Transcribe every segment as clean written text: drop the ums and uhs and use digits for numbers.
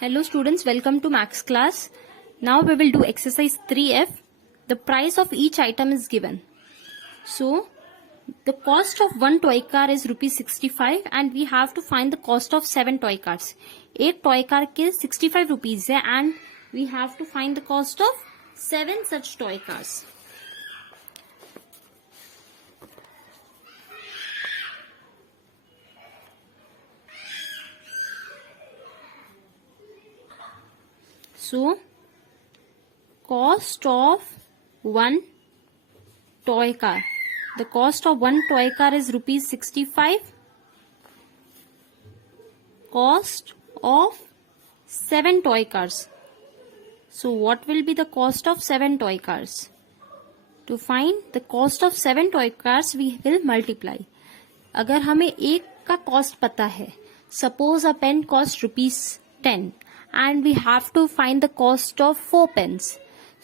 Hello students, welcome to Max class. Now we will do exercise 3F. The price of each item is given. So, the cost of one toy car is ₹65 and we have to find the cost of 7 toy cars. एक toy car के 65 rupees है and we have to find the cost of 7 such toy cars. So, cost of one toy car. The cost of one toy car is ₹65. Cost of 7 toy cars. So, what will be the cost of 7 toy cars? To find the cost of 7 toy cars, we will multiply. अगर हमें एक का cost पता है, suppose a pen cost ₹10. And we have to find the cost of 4 pens.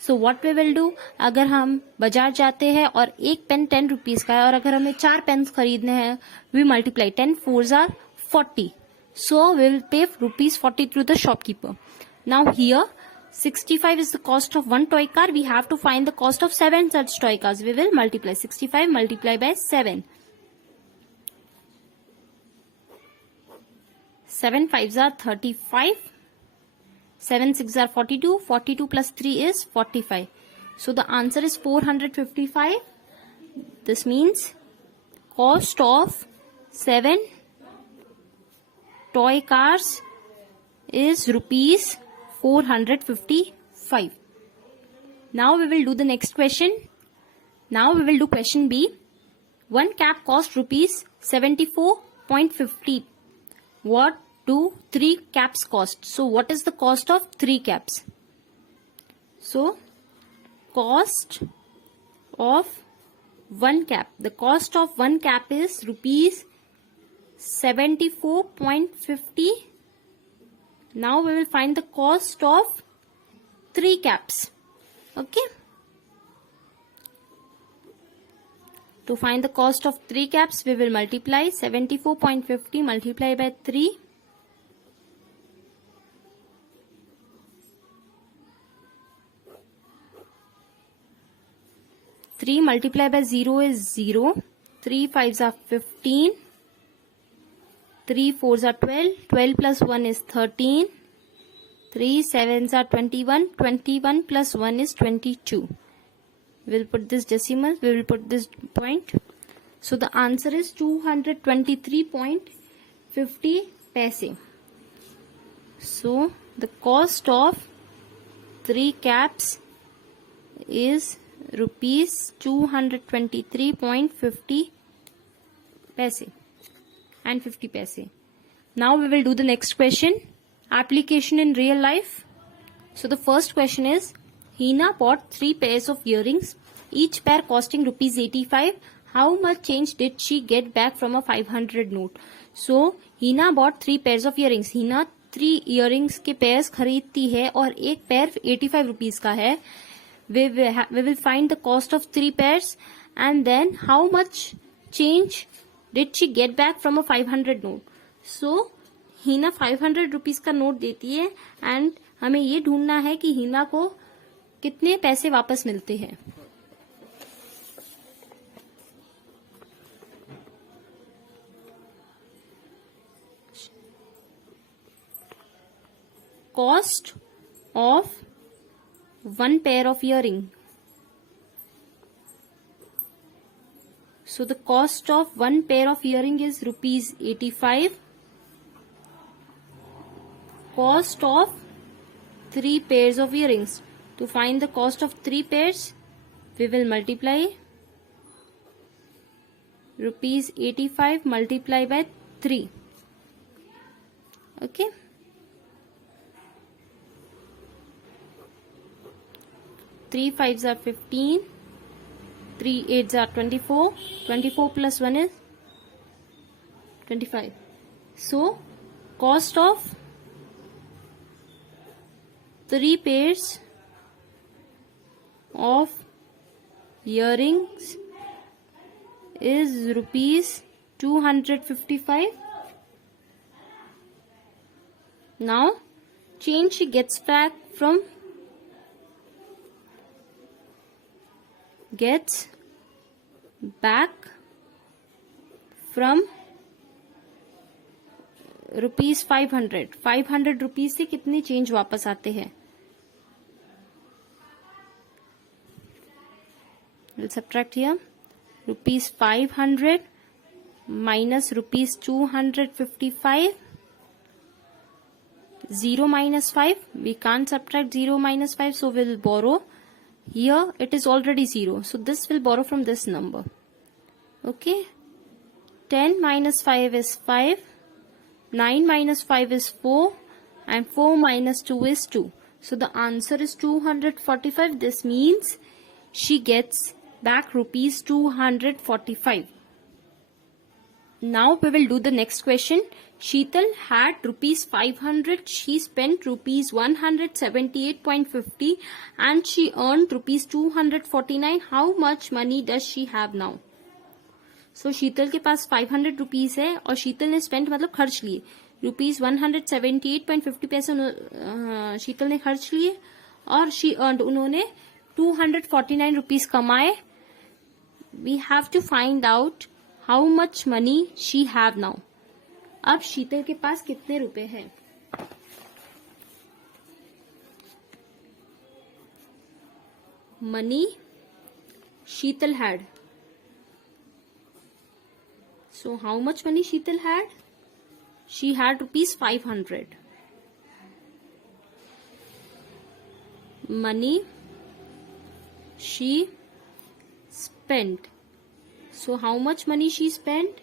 So what we will do, अगर हम बाजार जाते हैं और एक पेन 10 रुपीज का है और अगर हमें 4 पेन्स खरीदने हैं, we multiply 10 4s are 40. So we will pay ₹40 to the shopkeeper. Now here 65 is the cost of one toy car. We have to find the cost of 7 such toy cars. We will multiply 65 multiply by 7. 7 5s are 35. 7 6 are 42. 42 plus 3 is 45. So the answer is 455. This means cost of 7 toy cars is ₹455. Now we will do the next question. Now we will do question B. One cap cost ₹74.50. What do 3 caps cost? So what is the cost of 3 caps? So cost of one cap. The cost of one cap is ₹74.50. Now we will find the cost of 3 caps. Okay. To find the cost of 3 caps, we will multiply 74.50 multiply by 3. 3 multiplied by 0 is 0. 3 5s are 15. 3 4s are 12. 12 plus 1 is 13. 3 7s are 21. 21 plus 1 is 22. We will put this decimal. We will put this point. So the answer is 223.50 paise. So the cost of 3 caps is ₹223.50 paise and 50 paise. Now we will do the next question. Application in real life. So the first question is, Hina bought 3 pairs of earrings, each pair costing ₹85. How much change did she get back from a 500 note? So Hina bought 3 pairs of earrings. Hina 3 earrings के pairs खरीदती है और एक pair 85 rupees का है. We will find the cost of 3 pairs and then how much change did she get back from a 500 note. So Heena 500 rupees का note देती है एंड हमें ये ढूंढना है कि हीना को कितने पैसे वापस मिलते हैं. Cost of one pair of earring. So the cost of one pair of earring is ₹85. Cost of 3 pairs of earrings. To find the cost of 3 pairs, we will multiply ₹85 multiply by 3. Okay. 3 5s are 15. 3 8s are 24. 24 plus 1 is 25. So cost of 3 pairs of earrings is ₹255. Now change she gets back from ₹500. 500 rupees से कितने change वापस आते हैं? We'll subtract here. ₹500 minus ₹255. 0 minus 5. We can't subtract 0 minus 5, so we'll borrow. Here it is already 0, so this will borrow from this number. Okay. 10 minus 5 is 5. 9 minus 5 is 4. And 4 minus 2 is 2. So the answer is 245. This means she gets back ₹245. Now we will do the next question. Sheetal had ₹500. She spent ₹178.50 and she earned ₹249. How much money does she have now? So शीतल के पास 500 rupees है और शीतल ने spend मतलब खर्च लिए ₹178.50 पैसे शीतल ने खर्च लिए और शी अर्नड उन्होंने 249 रुपीज कमाए. We have to find out how much money she have now. अब शीतल के पास कितने रुपए हैं? Money Sheetal had. So how much money Sheetal had? She had ₹500. Money she spent. So how much money she spent?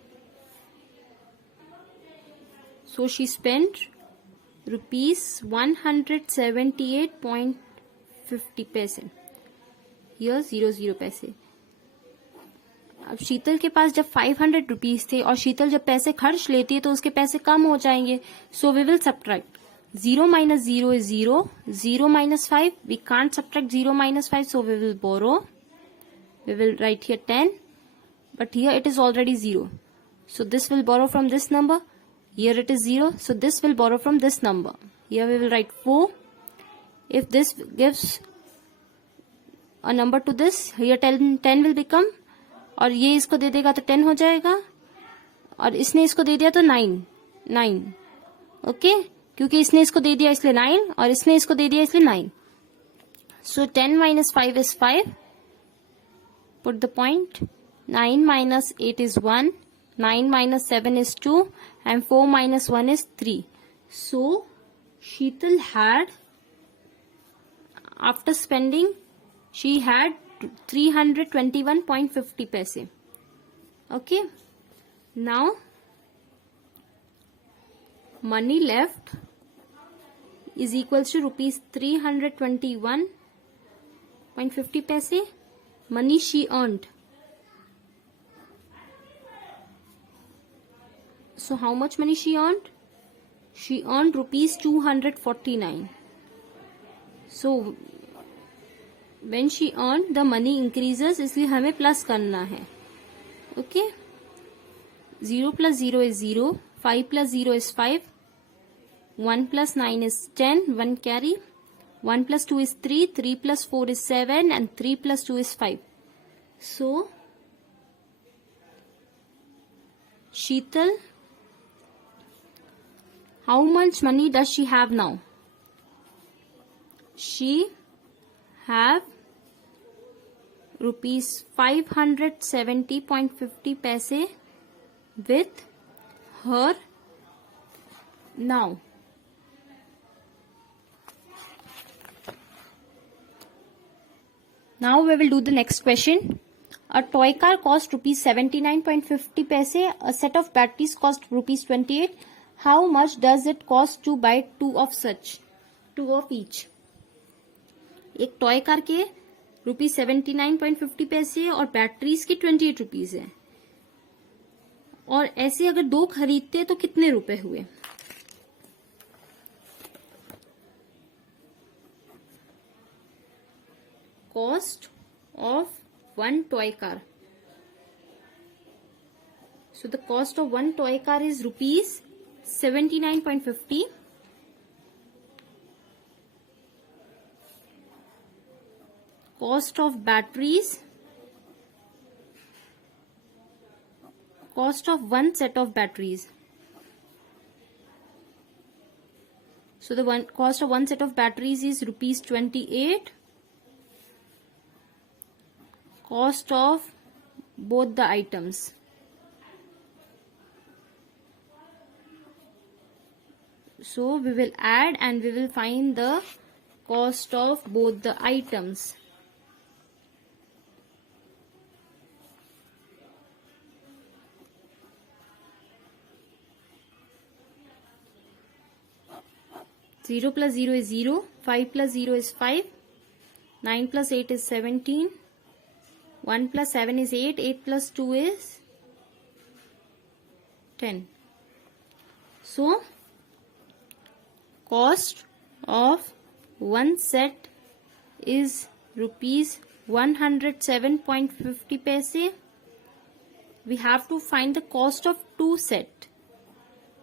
So she spent ₹178.50 paise. Here 00 paise. अब शीतल के पास जब 500 rupees थे और शीतल जब पैसे खर्च लेती है तो उसके पैसे कम हो जाएंगे. So we will subtract. 0 minus 0 is 0. 0 minus 5. We can't subtract 0 minus 5, so we will borrow. We will write here 10. But here it is already 0. So this will borrow from this number. Here it is 0. So this will borrow from this number. Here we will write 4. If this gives a number to this, here 10 will become. और ये इसको दे देगा तो 10 हो जाएगा और इसने इसको दे दिया तो 9. ओके, क्योंकि इसने इसको दे दिया इसलिए 9 और इसने इसको दे दिया इसलिए 9. सो 10 minus 5 is 5. Put the point. 9 minus 8 is 1. 9 minus 7 is 2 and 4 minus 1 is 3. So Sheetal had, after spending, she had 321.50 paise. Okay. Now money left is equals to ₹321.50 paise. Money she earned. So how much money she earned? She earned ₹249. So when she earned, the money increases, इसलिए हमें plus करना है. Okay. 0 plus 0 is 0. 5 plus 0 is 5. 1 plus 9 is 10. 1 carry. 1 plus 2 is 3. 3 plus 4 is 7. And 3 plus 2 is 5. So Sheetal, how much money does she have now? She have ₹570.50 paise with her now. Now we will do the next question. A toy car cost ₹79.50 paise. A set of batteries cost ₹28. How much does it cost to buy two of such? 2 of each. एक toy car के ₹79.50 पैसे और batteries के 28 rupees है. और ऐसे अगर 2 खरीदते तो कितने रुपए हुए? Cost of 1 toy car. So the cost of 1 toy car is ₹79.50. cost of batteries, cost of one set of batteries. So the cost of one set of batteries is rupees 28. Cost of both the items. So we will add and we will find the cost of both the items. Zero plus 0 is 0, 5 plus 0 is 5, 9 plus 8 is 17, 1 plus 7 is 8, 8 plus 2 is 10. So, cost of one set is rupees 107.50 paise. We have to find the cost of two set.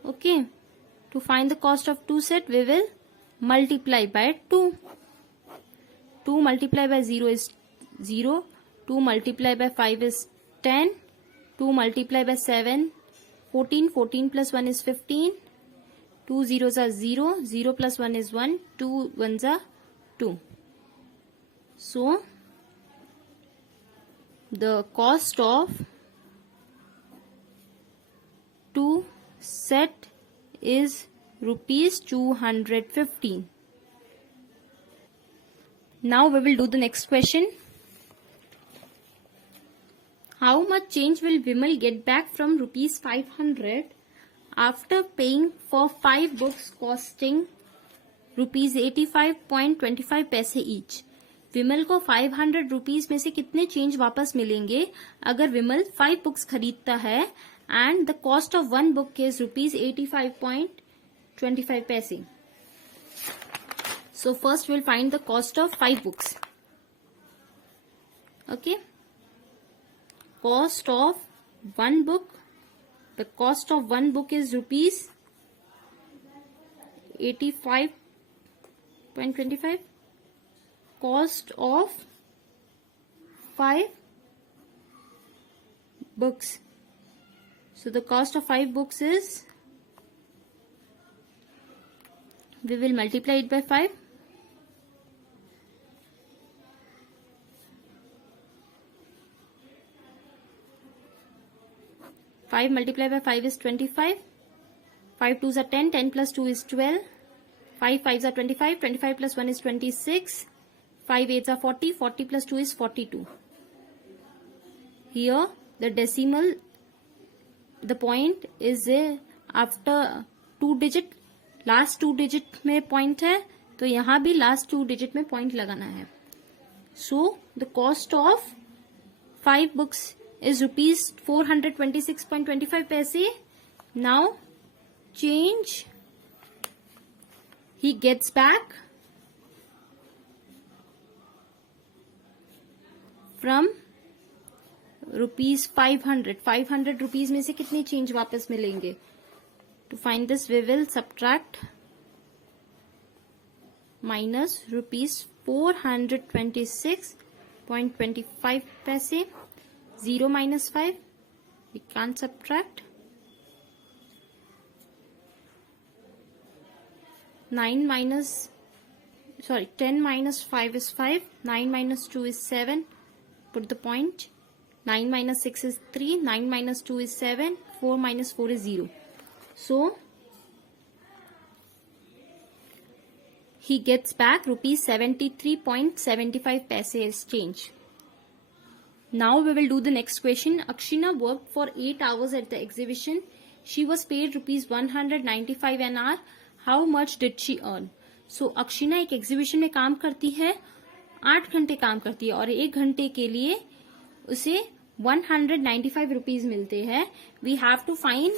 Okay. To find the cost of two set, we will multiply by 2. 2 multiplied by 0 is 0. 2 multiplied by 5 is 10. 2 multiplied by 7, 14. 14 plus 1 is 15. 2 zeros are 0. 0 plus 1 is 1. 2 ones are 2. So, the cost of two set is rupees 215. Now we will do the next question. How much change will Vimal get back from rupees 500 after paying for 5 books costing rupees 85.25 पैसे each? विमल को 500 rupees में से कितने change वापस मिलेंगे अगर विमल 5 books खरीदता है and the cost of one book is rupees 85.25 पैसे. So first we'll find the cost of 5 books. Okay. Cost of one book. The cost of one book is rupees 85.25. Cost of 5 books. So the cost of 5 books is, we will multiply it by 5. Five multiplied by 5 is 25. 5 2s are 10. 10 plus 2 is 12. 5 5s are 25. 25 plus 1 is 26. 5 8s are 40. 40 plus 2 is 42. Here the decimal, the point is after 2 digit, last 2 digit में point है तो यहां भी last 2 digit में point लगाना है. So the cost of 5 books is rupees 426.25 paise. Now change he gets back from rupees 500. 500 rupees में से कितने चेंज वापस मिलेंगे? To find this we will subtract minus rupees 426.25 paise. 0 minus 5, we can't subtract. 10 minus 5 is 5. 9 minus 2 is 7. Put the point. 9 minus 6 is 3. 9 minus 2 is 7. 4 minus 4 is 0. So, he gets back rupees 73.75 paise as change. Now we will do the next question. Akshina worked for 8 hours at the exhibition. She was paid rupees 195 an hour. How much did she earn? So Akshina एक exhibition में काम करती है, 8 घंटे काम करती है और 1 घंटे के लिए उसे 195 रुपीज मिलते हैं. We have to find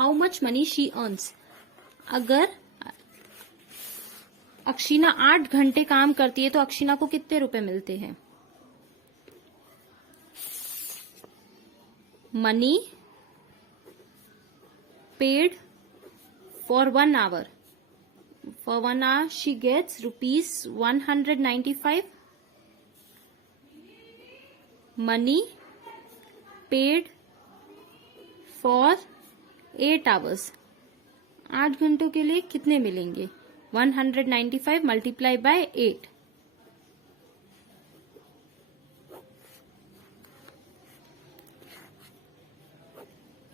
how much money she earns. अगर अक्षिना 8 घंटे काम करती है तो अक्षिना को कितने रुपए मिलते हैं? Money paid for 1 hour. For 1 hour she gets rupees 195. Money paid for 8 hours, 8 घंटों के लिए कितने मिलेंगे? 195 multiply by 8,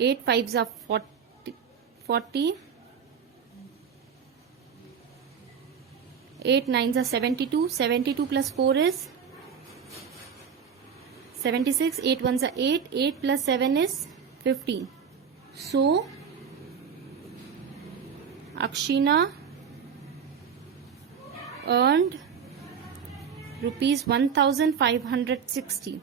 8 5s are 40, 8 9s are 72, 72 plus 4 is 76, 8 1s are 8, 8 plus 7 is 15. So, Akshina earned rupees 1560.